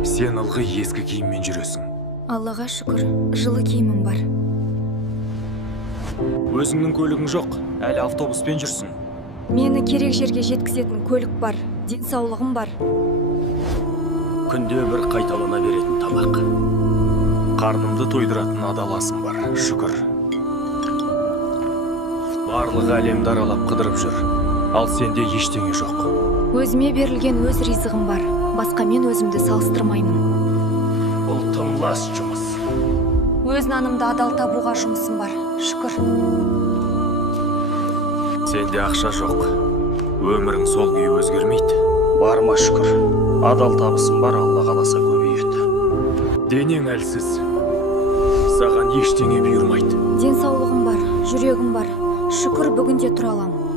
Сен ылғи ескі киіммен жүресің. Аллаға шүкір, жылы киімім бар. Өзіңнің көлігің жоқ, әлі автобуспен жүрсің. Мені керек жерге жеткізетін көлік бар, денсаулығым бар. Күнде бір қайталана беретін тамақ. Қарнымды тойдыратын адаласым бар, шүкір. Барлық әлемді аралап қыдырып жүр. Ал сенде ештеңе жоқ. Өзіме берілген өз ризығым бар. Басқа мен өзімді салыстырмаймын. Бұл тым лас жұмыс. Өз нанымды адал табуға жұмысым бар, шүкір. Сенде ақша жоқ. Өмірің сол күйі өзгермейді. Барма шүкір. Адал табысым бар, Алла қаласа көбейеді. Денең әлсіз. Саған ештеңе бұйырмайды. Денсаулығым бар, жүрегім бар. Шүкір, бүгінде тұра аламын.